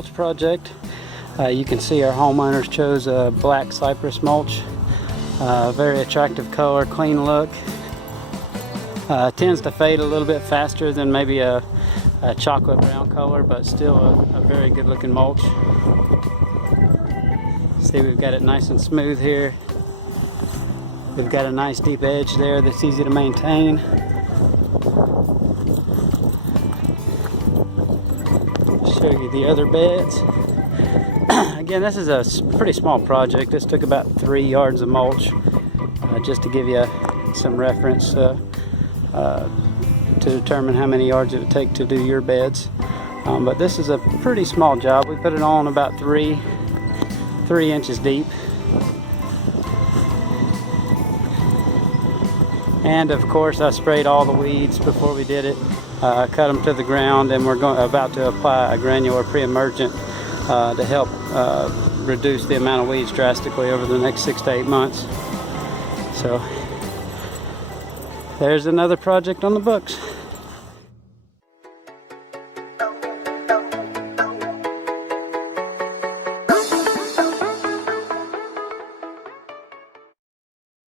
mulch project. You can see our homeowners chose a black Cypress mulch. Very attractive color, clean look. Tends to fade a little bit faster than maybe a chocolate brown color, but still a very good looking mulch. See, we've got it nice and smooth here. We've got a nice deep edge there that's easy to maintain. Show you the other beds. Again, this is a pretty small project. This took about 3 yards of mulch, just to give you some reference to determine how many yards it would take to do your beds. But this is a pretty small job. We put it on about 3 inches deep. And of course I sprayed all the weeds before we did it, cut them to the ground, and we're about to apply a granular pre-emergent to help reduce the amount of weeds drastically over the next 6 to 8 months. So there's another project on the books.